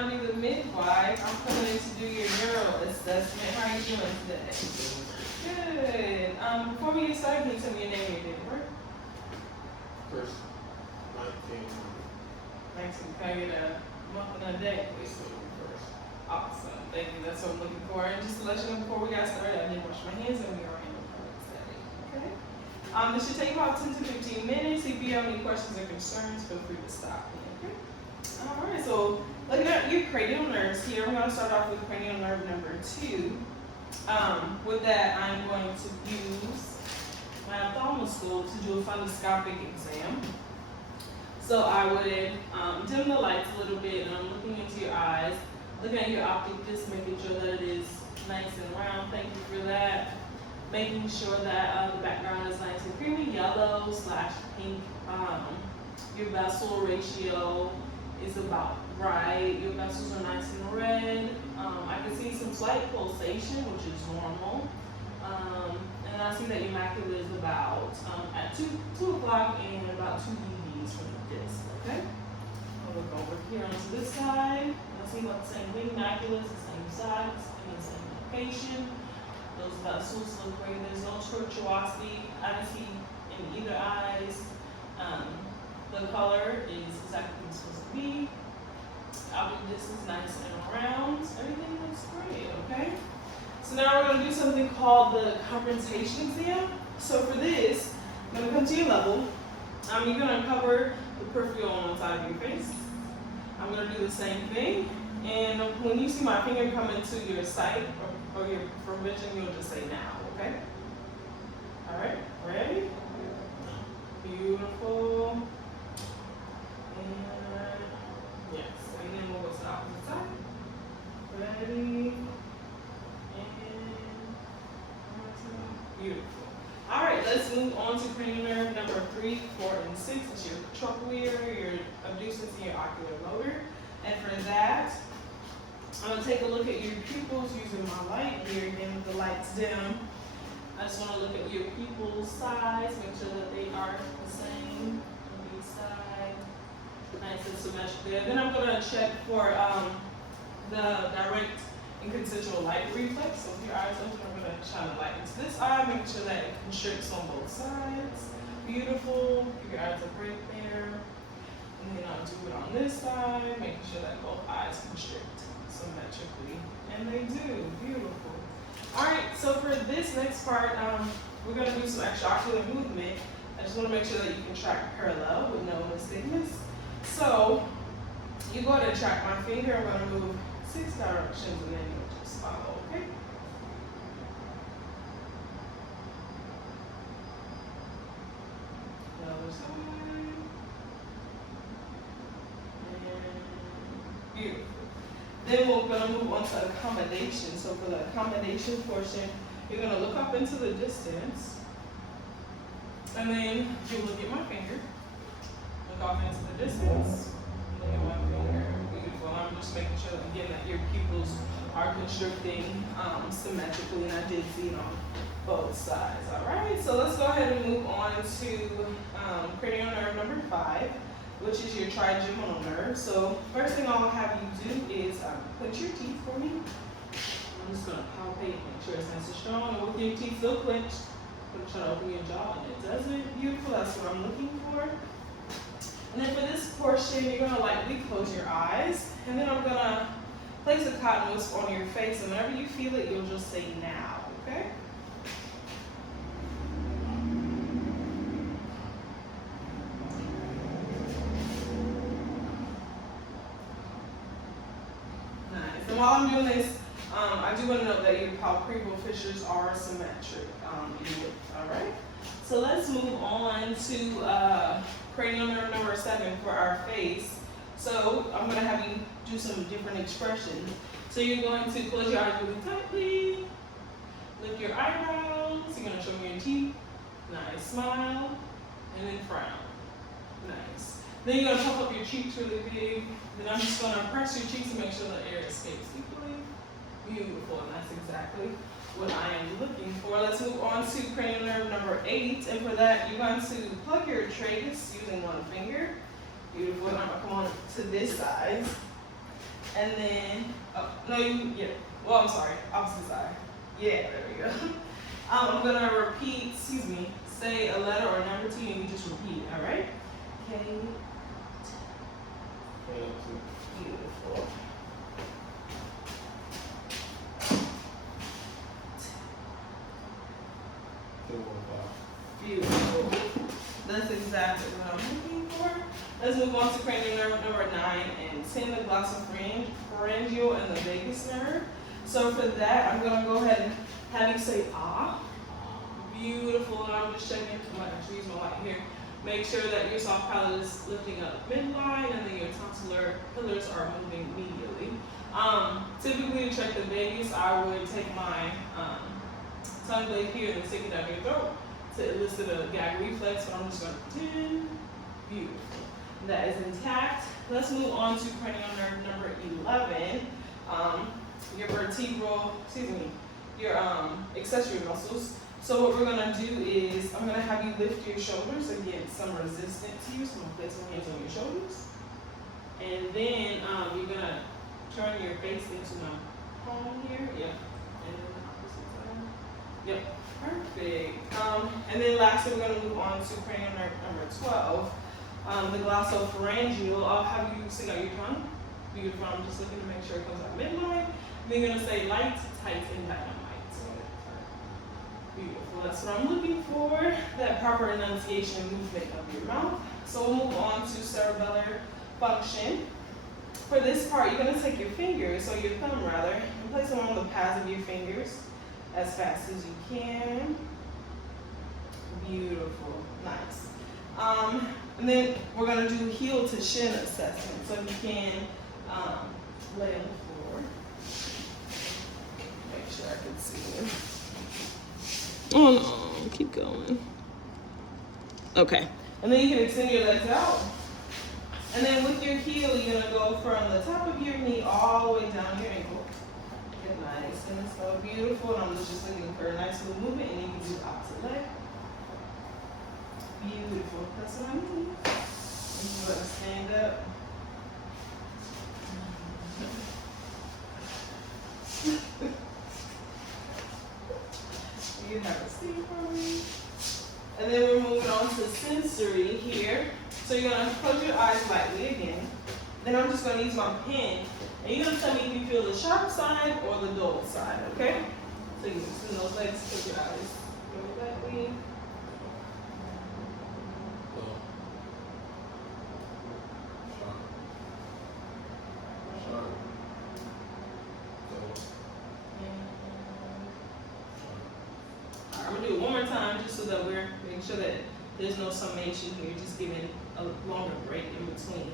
I'll be the midwife. I'm coming in to do your neuro assessment. How are you doing today? Good. Before we get started, can you tell me your name and your date of birth? First, 19. 19. Can I get a month and a day, please? Awesome. Thank you. That's what I'm looking for. And just to let you know, before we got started, I did wash my hands and we are in the product setting. Okay? This should take about 10 to 15 minutes. If you have any questions or concerns, feel free to stop me. Okay? All right. So, looking at your cranial nerves here, we're going to start off with cranial nerve number 2. With that, I'm going to use my ophthalmoscope to do a fundoscopic exam. So I would dim the lights a little bit, and I'm looking into your eyes, looking at your optic disc, making sure that it is nice and round. Thank you for that. Making sure that the background is nice and creamy, yellow / pink. Your vessel ratio is about right. Your vessels are nice and red. I can see some slight pulsation, which is normal. And I see that your macula is about at 2 o'clock and about 2 dBs from the disc. Okay? I'll look over here onto this side. I see about the same thing. Macula is the same size in the same location. Those vessels look great. There's no tortuosity I see in either eyes. The color is exactly what it's supposed to be. Optic disc is nice and round. Everything looks great, okay? So now we're going to do something called the confrontation exam. So for this, I'm going to come to your level. You're going to cover the peripheral on one side of your face. I'm going to do the same thing. And when you see my finger come into your sight or your vision, you'll just say now, okay? All right, ready? Beautiful. And yes, and then we'll go to the opposite side. Ready? And beautiful. All right, let's move on to cranial nerve number 3, 4, and 6. It's your trochlear, your abducens, and your ocular motor. And for that, I'm going to take a look at your pupils using my light here. Again, with the lights dim. I just want to look at your pupil size, make sure that they are the same on each side. Nice and symmetrical there. Then I'm going to check for the direct and consensual light reflex. So if your eyes open, I'm going to shine the light into this eye, make sure that it constricts on both sides. Beautiful. Keep your eyes up right there. And then I'll do it on this side, making sure that both eyes constrict symmetrically. And they do. Beautiful. All right, so for this next part, we're going to do some extraocular movement. I just want to make sure that you can track parallel with no mistakes. So you go ahead and track my finger. I'm going to move 6 directions and then you'll just follow, okay? The other side. And beautiful. Then we're going to move on to accommodation. So for the accommodation portion, you're going to look up into the distance. And then you look at my finger. Look off into the distance. Look at my finger. Beautiful. I'm just making sure that, again, that your pupils are constricting symmetrically. And I did see it on both sides. All right. So let's go ahead and move on to cranial nerve number 5. Which is your trigeminal nerve. So first thing I'll have you do is clench your teeth for me. I'm just gonna palpate, make sure it's nice and strong. And with your teeth still clenched, try to open your jaw and it does it. Beautiful, that's what I'm looking for. And then for this portion, you're gonna lightly close your eyes. And then I'm gonna place a cotton wisp on your face. And whenever you feel it, you'll just say now, okay? While I'm doing this, I do want to note that your palpebral fissures are symmetric. All right. So let's move on to cranial nerve number 7 for our face. So I'm going to have you do some different expressions. So you're going to close your eyes really tightly, lift your eyebrows. You're going to show me your teeth. Nice smile, and then frown. Nice. Then you're going to puff up your cheeks really big. Then I'm just going to press your cheeks and make sure the air escapes equally. Beautiful, and that's exactly what I am looking for. Let's move on to cranial nerve number 8. And for that, you're going to plug your tragus using one finger. Beautiful, and I'm going to come on to this side. And then, well, I'm sorry, opposite side. Yeah, there we go. I'm gonna repeat, say a letter or a number to you and you just repeat it, all right? K. Beautiful. Beautiful. That's exactly what I'm looking for. Let's move on to cranial nerve number 9 and 10, the glossopharyngeal and the vagus nerve. So for that, I'm gonna go ahead and have you say ah. Beautiful. And I'm just checking. I'm gonna actually use my light here. Make sure that your soft palate is lifting up midline and then your tonsillar pillars are moving medially. Typically to check the vagus, I would take my tongue blade here and then stick it down your throat to elicit a gag reflex, but I'm just going to pretend. Beautiful. That is intact. Let's move on to cranial nerve number 11. Your vertebral, your accessory muscles. So what we're gonna do is, I'm gonna have you lift your shoulders against some resistance here. So I'm gonna place my hands on your shoulders. And then you're gonna turn your face into my palm here. Yep. And then the opposite side. Yep. Perfect. And then lastly, we're gonna move on to cranial nerve number 12. The glossopharyngeal. I'll have you stick out your tongue. Beautiful. I'm just looking to make sure it comes out midline. Then you're gonna say light, tight, and dynamite. Beautiful. That's what I'm looking for. That proper enunciation and movement of your mouth. So we'll move on to cerebellar function. For this part, you're gonna take your fingers, or your thumb rather, and place them on the pads of your fingers as fast as you can. Beautiful. Nice. And then we're gonna do heel to shin assessment. So you can lay on the floor. Make sure I can see you. Oh no, keep going. Okay. And then you can extend your legs out. And then with your heel, you're gonna go from the top of your knee all the way down your ankle. Get nice and so beautiful. And I'm just looking for a nice little movement, and you can do the opposite leg. Beautiful. That's what I need. I'm gonna stand up. You have a seat for me. And then we're moving on to sensory here. So you're gonna close your eyes lightly again. Then I'm just gonna use my pen, and you're gonna tell me if you feel the sharp side or the dull side, okay? So you can extend those legs, close your eyes really lightly. I'm gonna do it one more time just so that we're making sure that there's no summation here, just giving a longer break in between.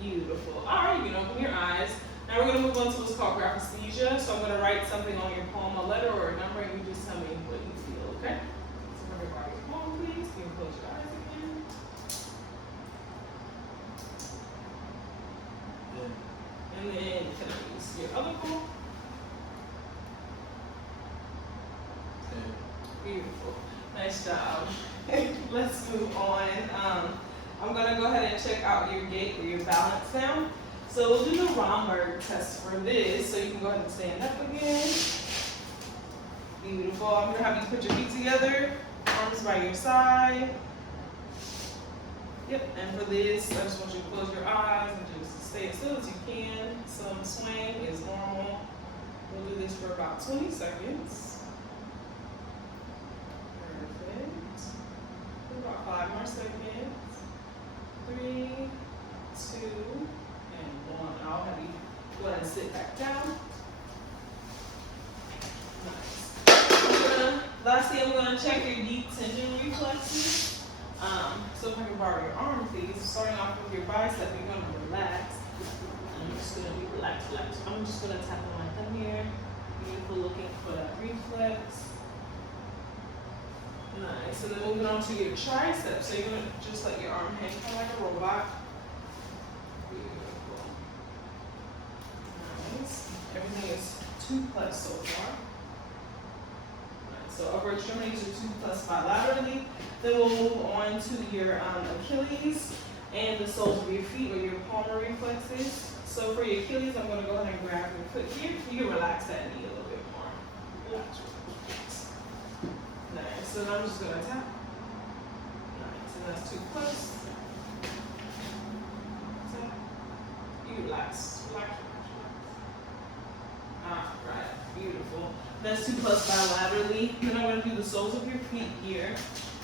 Beautiful. All right, you can open your eyes. Now we're gonna move on to what's called graphesthesia. So I'm gonna write something on your palm, a letter or a number, and you just tell me what you feel, okay? So everybody your palm, please. You can close your eyes again. And then can I use your other palm? Beautiful. Nice job. Let's move on. I'm going to go ahead and check out your gait or your balance now. So we'll do the Romberg test for this. So you can go ahead and stand up again. Beautiful. I'm going to have you put your feet together, arms by your side. Yep. And for this, I just want you to close your eyes and just stay as still as you can. Some swing is normal. We'll do this for about 20 seconds. About 5 more seconds. 3, 2, and 1. I'll have you go ahead and sit back down. Nice. Lastly, I'm going to check your deep tendon reflexes. So if I can borrow your arm, please. Starting off with your bicep, you're going to relax. I'm just going to be relaxed. I'm just going to tap on my thumb here. Beautiful, looking for that reflex. Nice. And then moving on to your triceps. So you're going to just let your arm hang kind of like a robot. Beautiful. Nice. Everything is 2+ so far. Nice. So upper extremities are 2+ bilaterally. Then we'll move on to your Achilles and the soles of your feet or your palmar reflexes. So for your Achilles, I'm going to go ahead and grab your foot here. You can relax that knee a little bit more. Relax, relax. Nice. So I'm just going to tap. Nice. And that's too close. Tap. You relax. Relax, relax, relax. Alright. Beautiful. That's too close bilaterally. Then I'm going to do the soles of your feet here.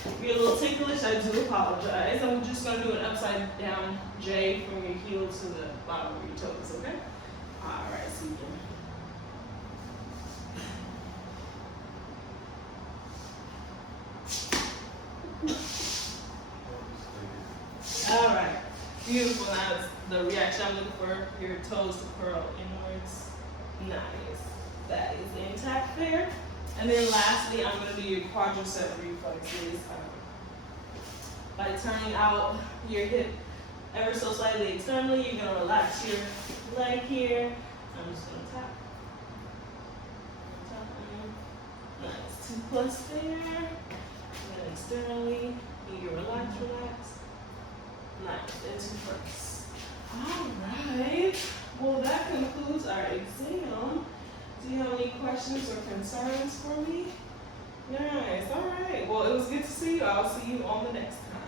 If you're a little ticklish, I do apologize. I'm just going to do an upside down J from your heel to the bottom of your toes, okay? Alright, so you can. Alright, beautiful. Now it's the reaction I'm looking for your toes to curl inwards. Nice. That is intact there. And then lastly, I'm going to do your quadricep reflexes. By turning out your hip ever so slightly externally, you're going to relax your leg here. I'm just going to tap. Tap in. Nice. 2 plus there. And then externally, you can relax, relax. Nice. And 2 plus. Alright. Well, that concludes our exam. Do you have any questions or concerns for me? Nice. All right. Well, it was good to see you. I'll see you on the next time.